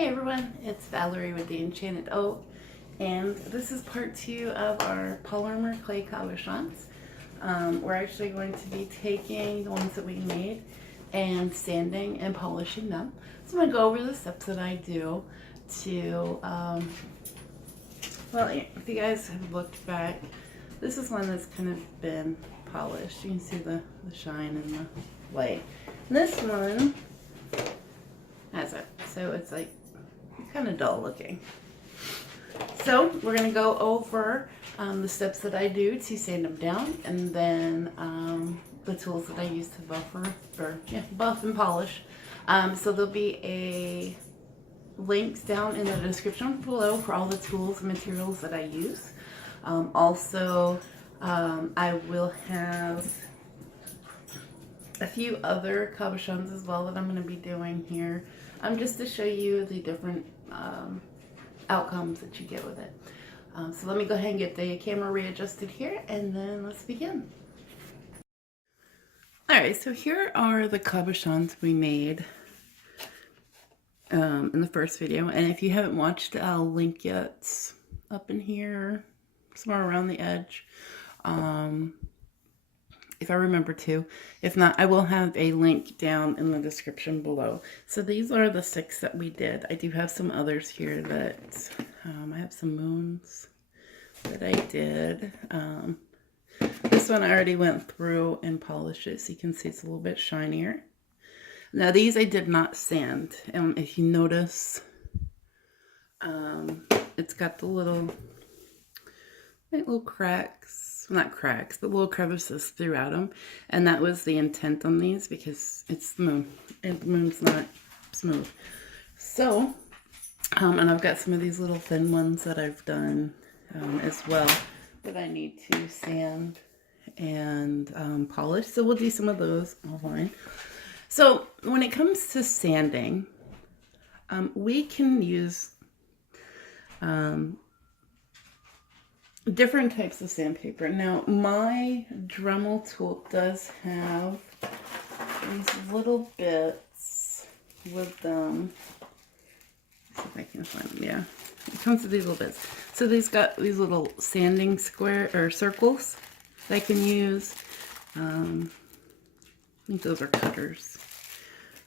Hey everyone, it's Valerie with the Enchanted Oak, and this is part 2 of our Polymer clay cabachons. We're actually going to be taking the ones that we made and sanding and polishing them. So I'm going to go over the steps that I do to, well, if you guys have looked back, this is one that's kind of been polished. You can see the shine and the light. And this one has it, so it's like kind of dull looking. So we're going to go over the steps that I do to sand them down, and then the tools that I use to buff and polish. So there'll be a links down in the description below for all the tools and materials that I use. Also, I will have a few other cabachons as well that I'm going to be doing here, just to show you the different outcomes that you get with it. So let me go ahead and get the camera readjusted here, and then let's begin. Alright, so here are the cabachons we made in the first video, and if you haven't watched it, I'll link it up in here, somewhere around the edge. If I remember to. If not, I will have a link down in the description below. So these are the 6 that we did. I do have some others here that, I have some moons that I did. This one I already went through and polished it, so you can see it's a little bit shinier. Now these I did not sand. If you notice, it's got the little cracks. Not cracks, but little crevices throughout them, and that was the intent on these because it's the moon, and the moon's not smooth. So, and I've got some of these little thin ones that I've done as well that I need to sand and polish. So we'll do some of those offline. So when it comes to sanding, we can use different types of sandpaper. Now, my Dremel tool does have these little bits with them. Let's see if I can find them. Yeah, it comes with these little bits. So these got these little sanding square or circles that I can use. I think those are cutters.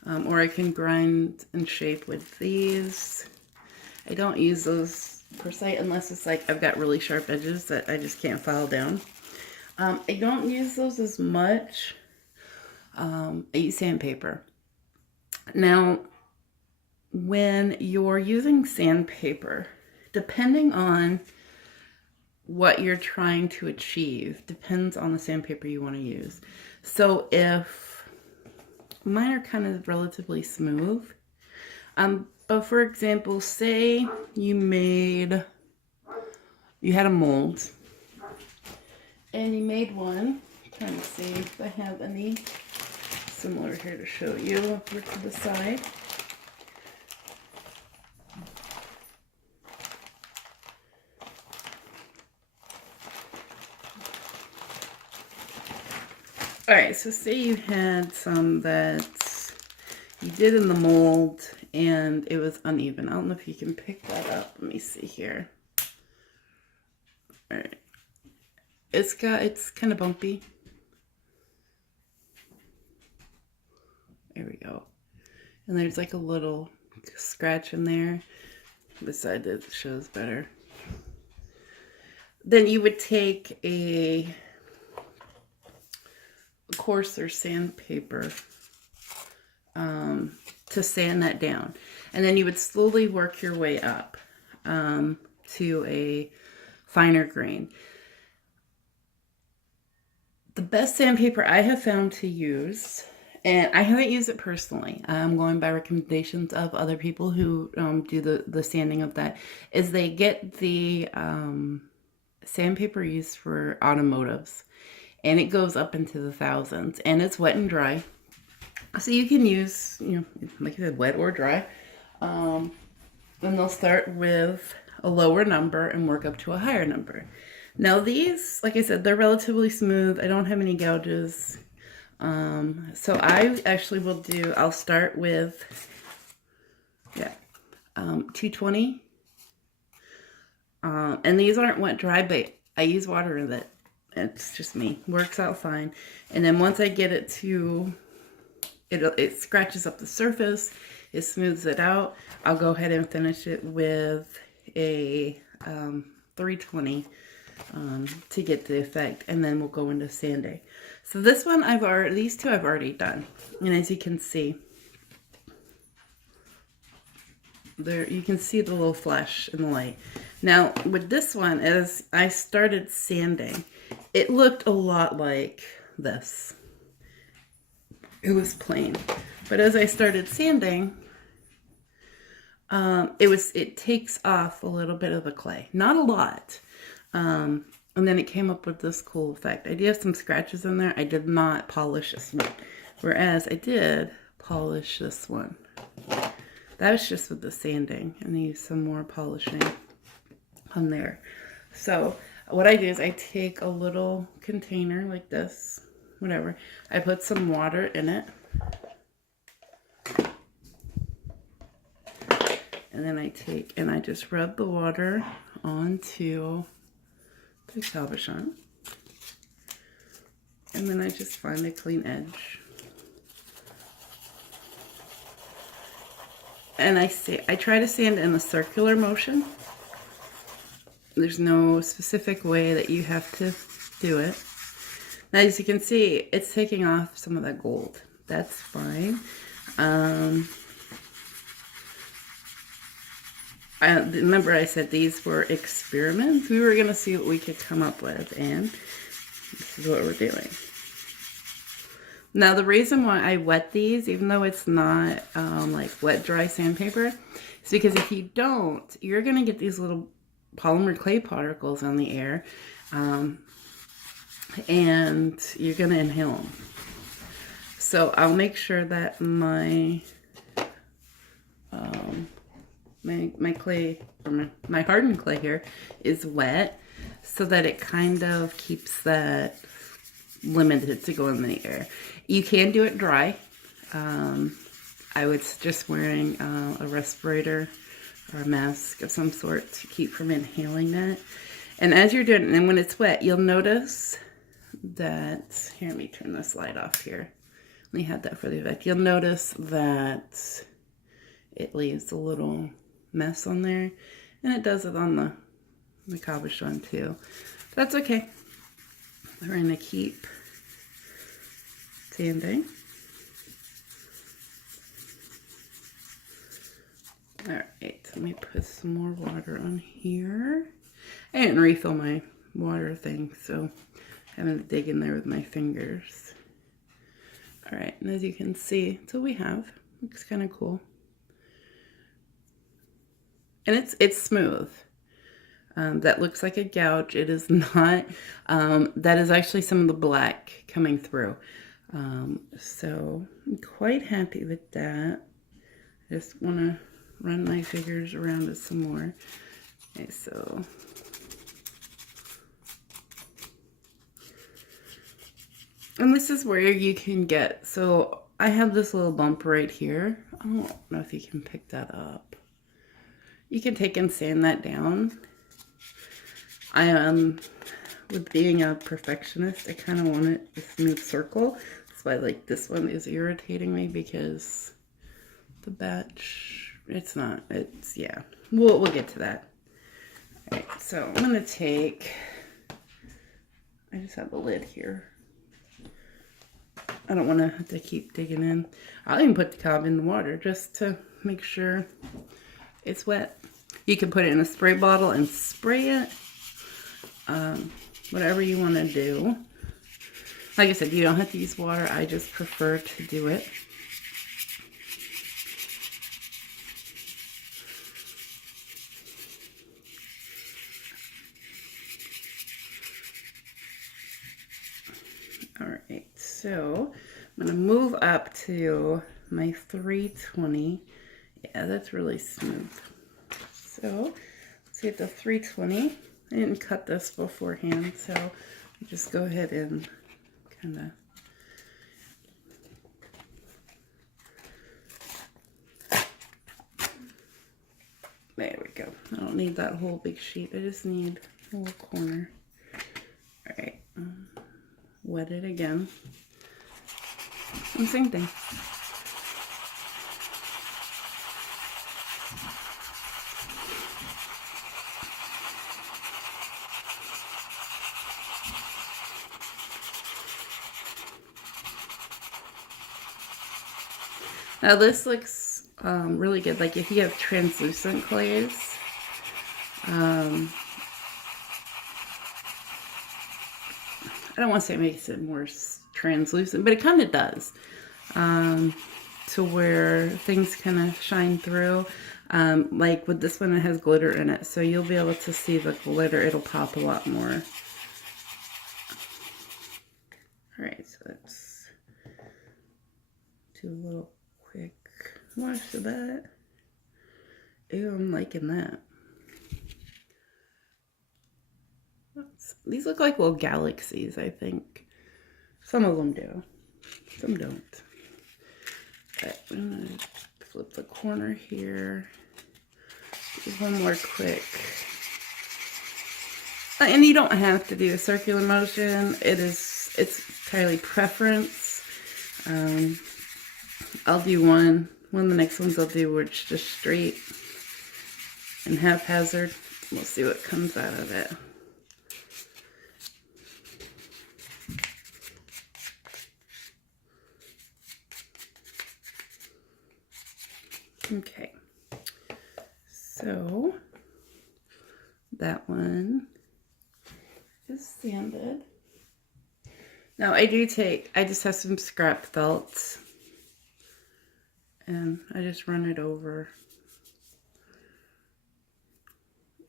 Or I can grind and shape with these. I don't use those per se unless it's like I've got really sharp edges that I just can't file down. I don't use those as much. I use sandpaper. Now, when you're using sandpaper, depending on what you're trying to achieve, depends on the sandpaper you want to use. So if mine are kind of relatively smooth, but for example, say you had a mold and you made one. I'm trying to see if I have any similar here to show you over to the side. Alright, so say you had some that you did in the mold and it was uneven. I don't know if you can pick that up. Let me see here. All right. It's kind of bumpy. There we go. And there's like a little scratch in there. This side that shows better. Then you would take a coarser sandpaper to sand that down, and then you would slowly work your way up to a finer grain. The best sandpaper I have found to use, and I haven't used it personally, I'm going by recommendations of other people who do the sanding of that, is they get the sandpaper used for automotives, and it goes up into the thousands, and it's wet and dry. So you can use, like I said, wet or dry. And they'll start with a lower number and work up to a higher number. Now these, like I said, they're relatively smooth. I don't have any gouges. So I actually will I'll start with 220. And these aren't wet dry, but I use water in it. It's just me. Works out fine. And then once I get it to, it scratches up the surface, it smooths it out, I'll go ahead and finish it with a 320 to get the effect, and then we'll go into sanding. So this one these two I've already done, and as you can see, there you can see the little flash in the light. Now with this one, as I started sanding, it looked a lot like this. It was plain, but as I started sanding, it takes off a little bit of the clay, not a lot. And then it came up with this cool effect. I do have some scratches in there. I did not polish this one, whereas I did polish this one. That was just with the sanding, and I used some more polishing on there. So what I do is I take a little container like this, whatever. I put some water in it. And then I take and I just rub the water onto the cabachon. And then I just find a clean edge. And I try to sand in a circular motion. There's no specific way that you have to do it. Now, as you can see, it's taking off some of that gold. That's fine. Remember I said these were experiments. We were going to see what we could come up with, and this is what we're doing. Now, the reason why I wet these, even though it's not like wet dry sandpaper, is because if you don't, you're going to get these little polymer clay particles on the air, and you're going to inhale them. So I'll make sure that my clay, or my hardened clay here, is wet, so that it kind of keeps that limited to go in the air. You can do it dry. I would suggest wearing a respirator or a mask of some sort to keep from inhaling that. And as you're doing it, and when it's wet, you'll notice that, here, let me turn this light off here. Let me have that for the effect. You'll notice that it leaves a little mess on there, and it does it on the cabachon too. But that's okay. We're going to keep sanding. Alright, let me put some more water on here. I didn't refill my water thing, so I'm having to dig in there with my fingers. Alright, and as you can see, that's what we have. Looks kind of cool. And it's smooth. That looks like a gouge. It is not. That is actually some of the black coming through. So I'm quite happy with that. I just want to run my fingers around it some more. Okay, so and this is where you can get, so I have this little bump right here. I don't know if you can pick that up. You can take and sand that down. I with being a perfectionist, I kind of want it a smooth circle. That's why, like, this one is irritating me, because the batch, it's not, it's, yeah. We'll get to that. All right, so I'm gonna take, I just have the lid here. I don't want to have to keep digging in. I'll even put the cob in the water just to make sure it's wet. You can put it in a spray bottle and spray it. Whatever you want to do. Like I said, you don't have to use water. I just prefer to do it. Alright, so I'm going to move up to my 320. Yeah, that's really smooth. So, let's see at the 320. I didn't cut this beforehand, so just go ahead and kind of go. I don't need that whole big sheet. I just need a little corner. All right. Wet it again. And same thing. Now this looks really good. Like if you have translucent clays, I don't want to say it makes it more translucent, but it kind of does. To where things kind of shine through. Like with this one, it has glitter in it, so you'll be able to see the glitter. It'll pop a lot more. All right, so let's do a little quick wash of that. Ew, I'm liking that. These look like little galaxies, I think. Some of them do, some don't. But I'm gonna flip the corner here. Do one more quick. And you don't have to do a circular motion. It's entirely preference. I'll do one. One of the next ones I'll do where it's just straight and haphazard. We'll see what comes out of it. Okay, so that one is sanded. Now I just have some scrap felts and I just run it over.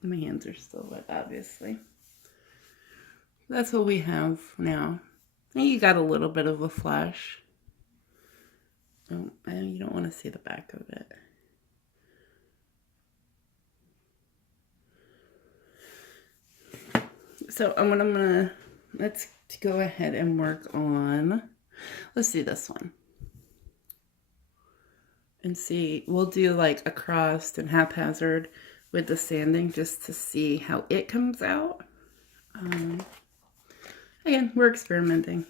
My hands are still wet, obviously. That's what we have now. And you got a little bit of a flash. Oh, you don't want to see the back of it. So let's go ahead and work on, let's do this one. And see, we'll do like across and haphazard with the sanding just to see how it comes out. Again, we're experimenting.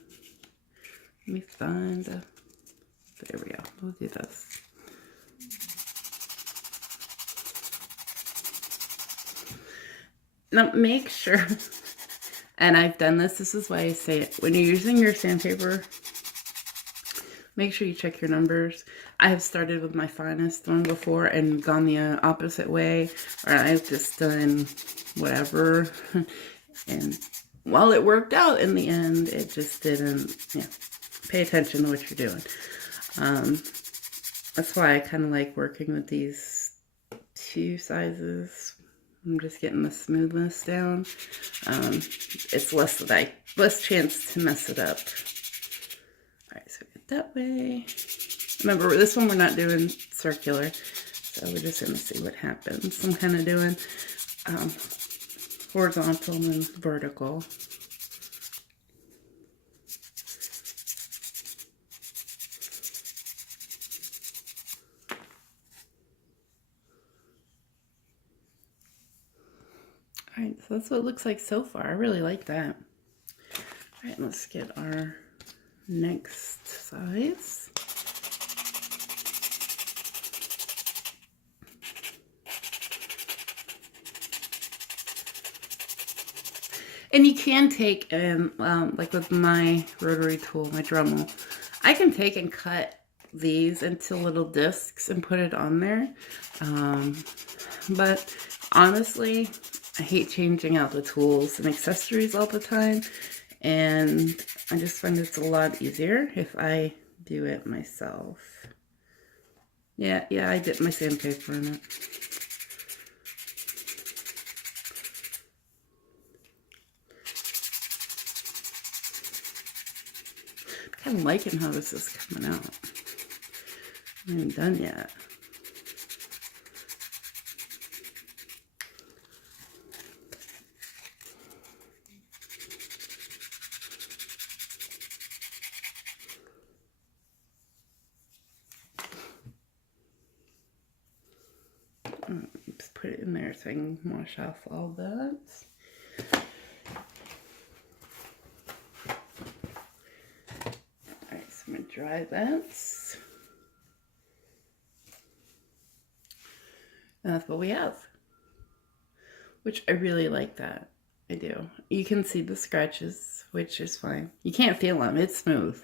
Let me find there we go. We'll do this. Now make sure, and I've done this is why I say it, when you're using your sandpaper, make sure you check your numbers. I have started with my finest one before and gone the opposite way, or I've just done whatever. And while it worked out in the end, it just didn't, pay attention to what you're doing. That's why I kind of like working with these two sizes. I'm just getting the smoothness down. It's less chance to mess it up. All right, so get that way. Remember, this one we're not doing circular, so we're just gonna see what happens. I'm kind of doing horizontal and vertical. All right, so that's what it looks like so far. I really like that. All right, let's get our next size. And you can take, like with my rotary tool, my Dremel, I can take and cut these into little discs and put it on there. But honestly, I hate changing out the tools and accessories all the time. And I just find it's a lot easier if I do it myself. Yeah, I dipped my sandpaper in it. I'm kind of liking how this is coming out. I haven't done yet. Just put put it in there so I can wash off all that. Alright, so I'm going to dry that. And that's what we have. Which I really like that. I do. You can see the scratches, which is fine. You can't feel them. It's smooth.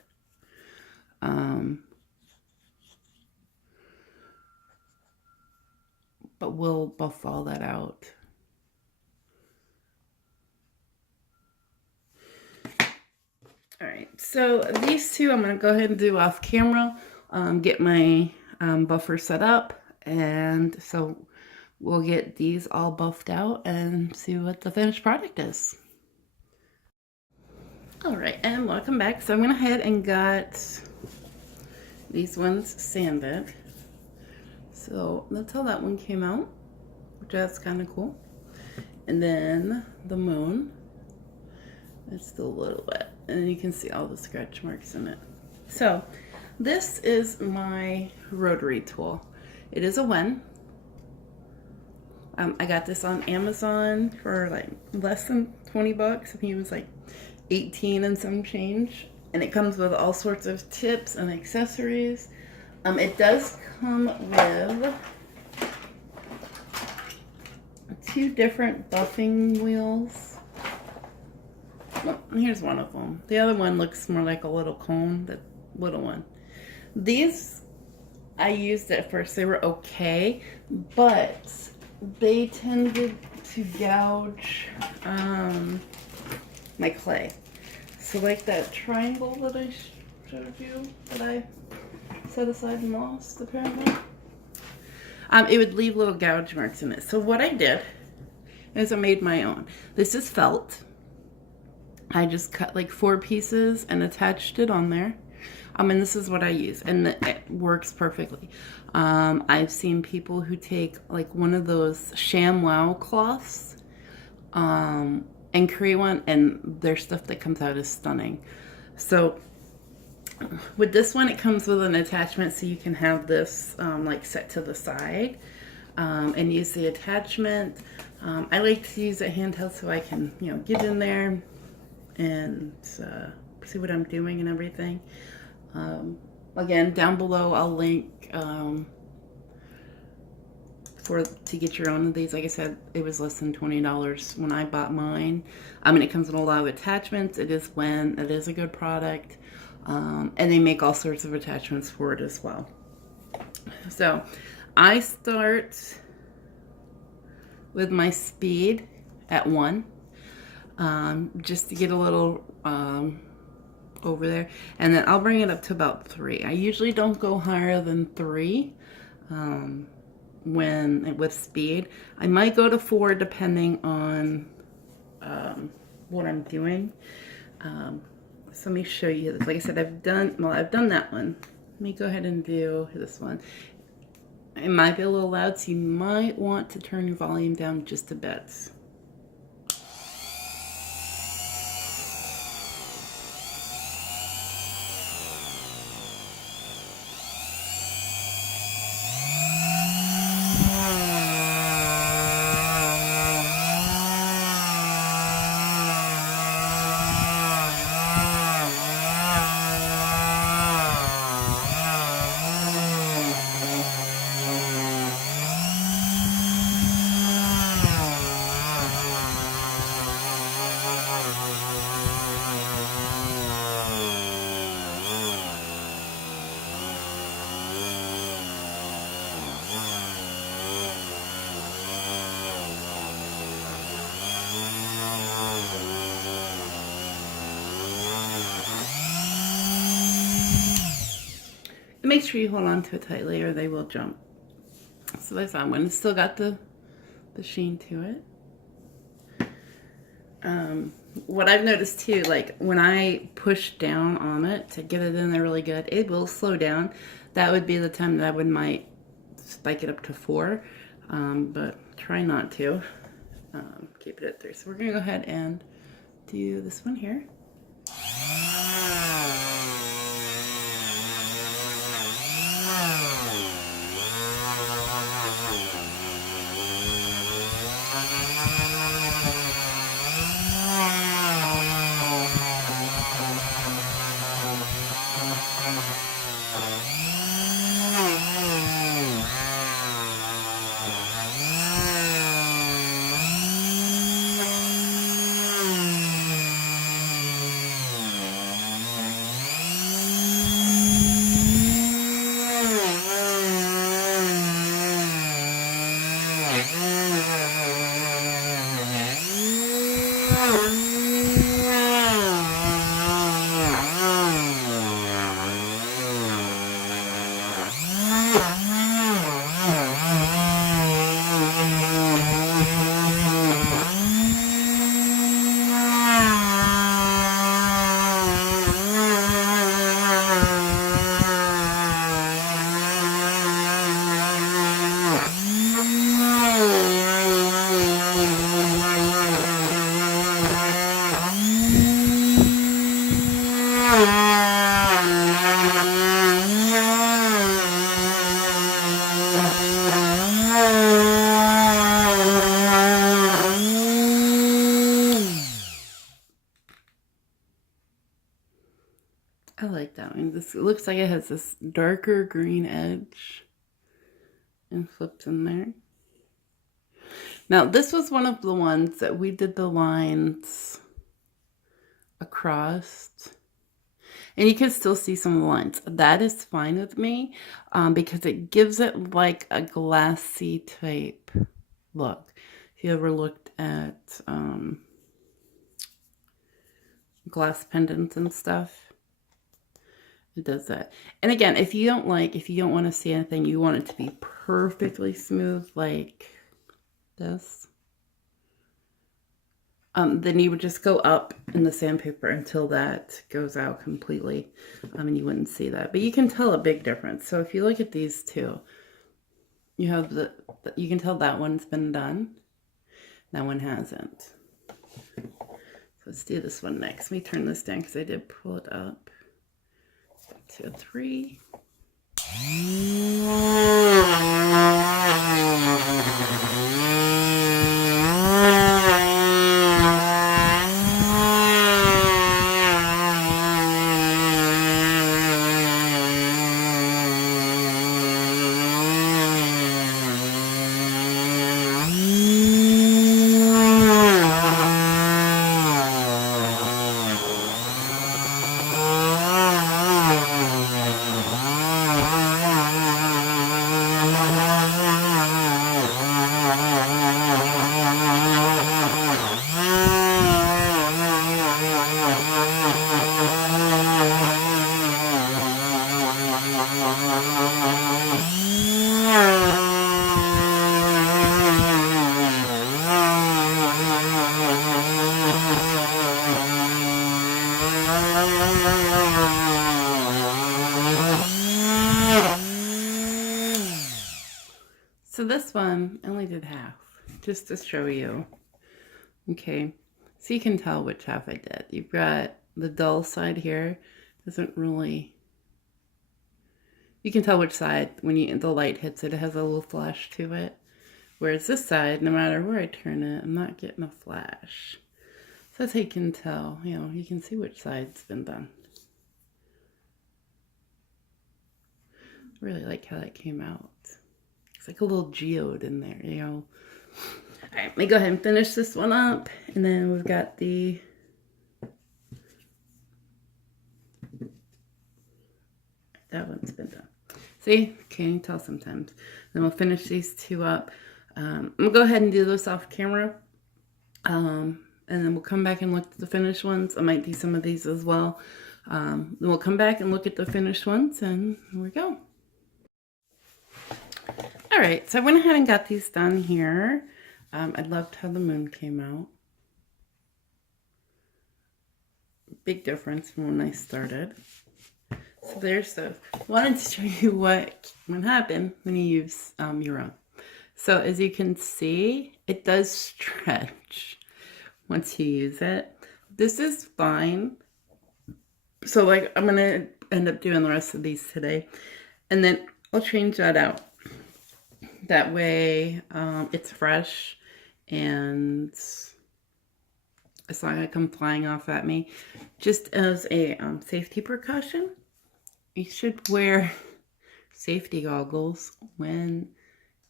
But we'll buff all that out. Alright, so these two I'm going to go ahead and do off camera. Get my buffer set up. And so we'll get these all buffed out and see what the finished product is. Alright, and welcome back. So I went ahead and got these ones sanded. So that's how that one came out, which is kind of cool. And then the moon, it's still a little wet, and you can see all the scratch marks in it. So this is my rotary tool. It is a Wen. I got this on Amazon for like less than 20 bucks. I think it was like 18 and some change. And it comes with all sorts of tips and accessories. It does come with 2 different buffing wheels. Well, here's one of them. The other one looks more like a little cone, the little one. These, I used at first. They were okay, but they tended to gouge my clay. So like that triangle that I showed you, that I set aside and lost, apparently. It would leave little gouge marks in it. So what I did is I made my own. This is felt. I just cut like 4 pieces and attached it on there. And this is what I use, and it works perfectly. I've seen people who take like one of those ShamWow cloths and create one, and their stuff that comes out is stunning. So with this one, it comes with an attachment, so you can have this like set to the side and use the attachment. I like to use it handheld so I can, you know, get in there and see what I'm doing and everything. Again, down below I'll link to get your own of these. Like I said, it was less than $20 when I bought mine. I mean, it comes with a lot of attachments. It is Wen. It is a good product. And they make all sorts of attachments for it as well. So I start with my speed at 1, just to get a little over there, and then I'll bring it up to about 3. I usually don't go higher than 3 when with speed. I might go to 4 depending on what I'm doing. So let me show you this. Like I said, I've done that one. Let me go ahead and do this one. It might be a little loud, so you might want to turn your volume down just a bit. Make sure you hold on to it tightly or they will jump. So that's that one. It's still got the sheen to it. What I've noticed too, like when I push down on it to get it in there really good, it will slow down. That would be the time that I might spike it up to 4, but try not to. Keep it at 3. So we're gonna go ahead and do this one here. I like that one. This looks like it has this darker green edge and flips in there. Now, this was one of the ones that we did the lines across. And you can still see some of the lines. That is fine with me because it gives it like a glassy type look. If you ever looked at glass pendants and stuff, it does that. And again, if you don't want to see anything, you want it to be perfectly smooth like this, then you would just go up in the sandpaper until that goes out completely, and you wouldn't see that. But you can tell a big difference. So if you look at these two, you have you can tell that one's been done, that one hasn't. So let's do this one next. Let me turn this down because I did pull it up. 2, 3. So this one I only did half, just to show you. Okay, so you can tell which half I did. You've got the dull side here, doesn't really, you can tell which side when the light hits it, it has a little flash to it. Whereas this side, no matter where I turn it, I'm not getting a flash. So that's how you can tell, you can see which side's been done. I really like how that came out. It's like a little geode in there, All right, let me go ahead and finish this one up. And then we've got that one's been done. See, can't you tell sometimes. Then we'll finish these two up. I'm gonna go ahead and do this off camera. And then we'll come back and look at the finished ones. I might do some of these as well. Then we'll come back and look at the finished ones, and here we go. All right, so I went ahead and got these done here. I loved how the moon came out. Big difference from when I started. So there's the, wanted to show you what happen when you use your own. So as you can see, it does stretch once you use it. This is fine. So like I'm gonna end up doing the rest of these today, and then I'll change that out. That way it's fresh and it's not gonna come flying off at me. Just as a safety precaution, you should wear safety goggles when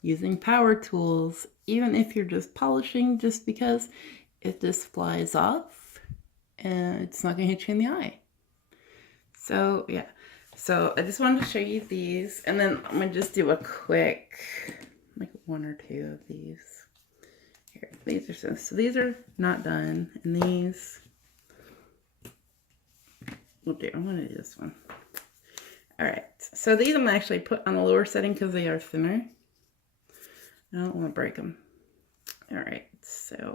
using power tools, even if you're just polishing, just because if this flies off, it's not gonna hit you in the eye. So yeah, so I just wanted to show you these, and then I'm gonna just do a quick, like 1 or 2 of these. Here, these are so these are not done, and these we'll do. I'm gonna do this one. All right, so these I'm actually put on a lower setting because they are thinner. I don't want to break them. All right, so.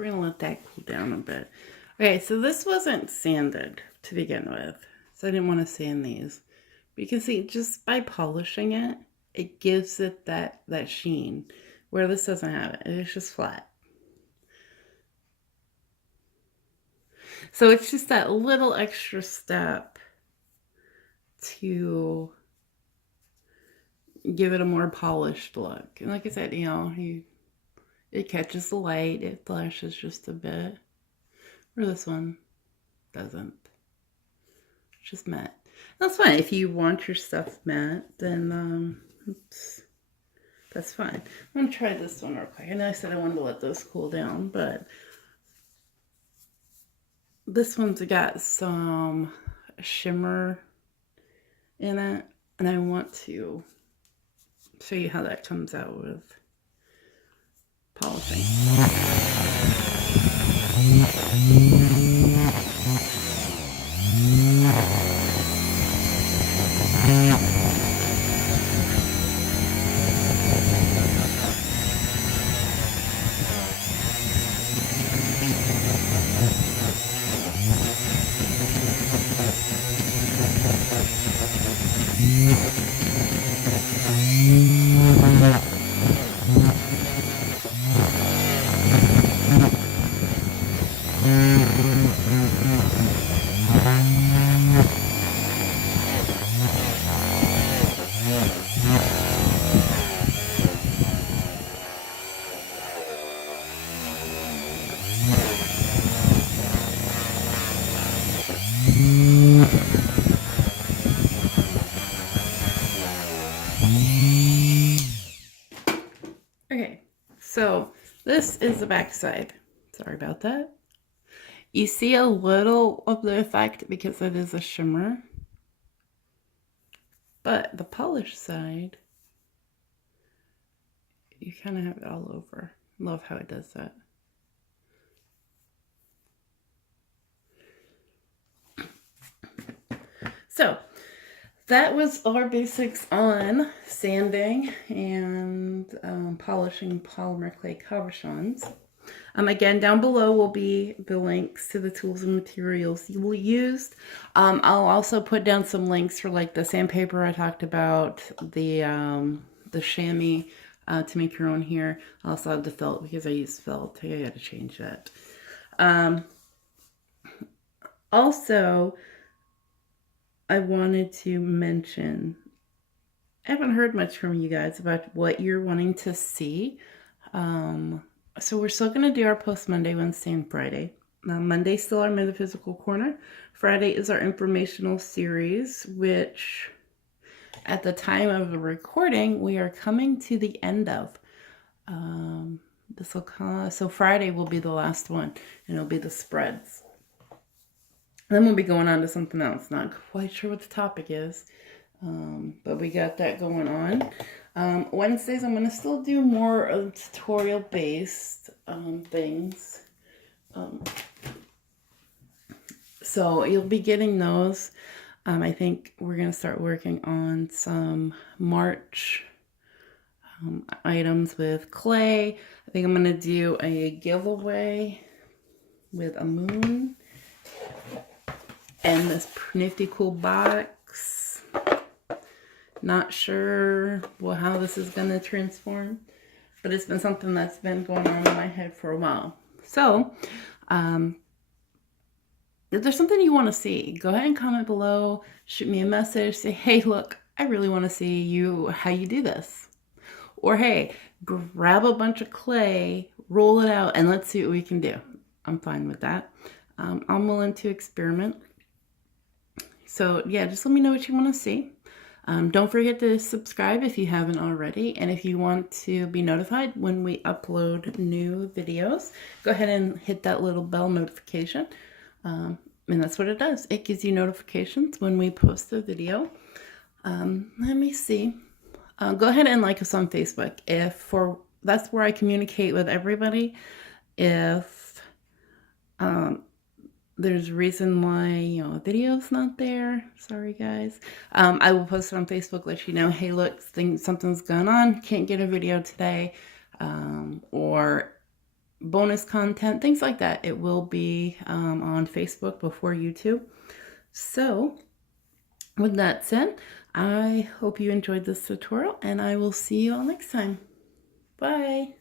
we're going to let that cool down a bit. Okay, so this wasn't sanded to begin with. So I didn't want to sand these. But you can see just by polishing it, it gives it that sheen. Where this doesn't have it. It's just flat. So it's just that little extra step to give it a more polished look. And like I said, you know, it catches the light, it flashes just a bit. Where this one doesn't. It's just matte. That's fine. If you want your stuff matte, then that's fine. I'm gonna try this one real quick. I know I said I wanted to let those cool down, but this one's got some shimmer in it, and I want to show you how that comes out with polishing. Okay, so this is the back side. Sorry about that. You see a little of the effect because it is a shimmer. But the polished side, you kind of have it all over. Love how it does that. So that was our basics on sanding and polishing polymer clay cabochons. Again, down below will be the links to the tools and materials you will use. I'll also put down some links for like the sandpaper I talked about, the chamois to make your own here. I also have the felt because I use felt. I got to change that. Also, I wanted to mention, I haven't heard much from you guys about what you're wanting to see. So we're still going to do our post Monday, Wednesday, and Friday. Monday is still our metaphysical corner. Friday is our informational series, which at the time of the recording, we are coming to the end of. So Friday will be the last one, and it'll be the spreads. Then we'll be going on to something else. Not quite sure what the topic is, but we got that going on. Wednesdays, I'm going to still do more of tutorial-based things. So you'll be getting those. I think we're going to start working on some March items with clay. I think I'm going to do a giveaway with a moon. And this nifty cool box. Not sure how this is going to transform, but it's been something that's been going on in my head for a while. So, if there's something you want to see, go ahead and comment below, shoot me a message, say, hey, look, I really want to see how you do this. Or, hey, grab a bunch of clay, roll it out, and let's see what we can do. I'm fine with that. I'm willing to experiment. So yeah, just let me know what you want to see. Don't forget to subscribe if you haven't already. And if you want to be notified when we upload new videos, go ahead and hit that little bell notification. And that's what it does. It gives you notifications when we post a video. Let me see. Go ahead and like us on Facebook. That's where I communicate with everybody. If there's a reason why, a video's not there. Sorry, guys. I will post it on Facebook, let you know, hey, look, something's going on. Can't get a video today. Or bonus content, things like that. It will be on Facebook before YouTube. So with that said, I hope you enjoyed this tutorial, and I will see you all next time. Bye.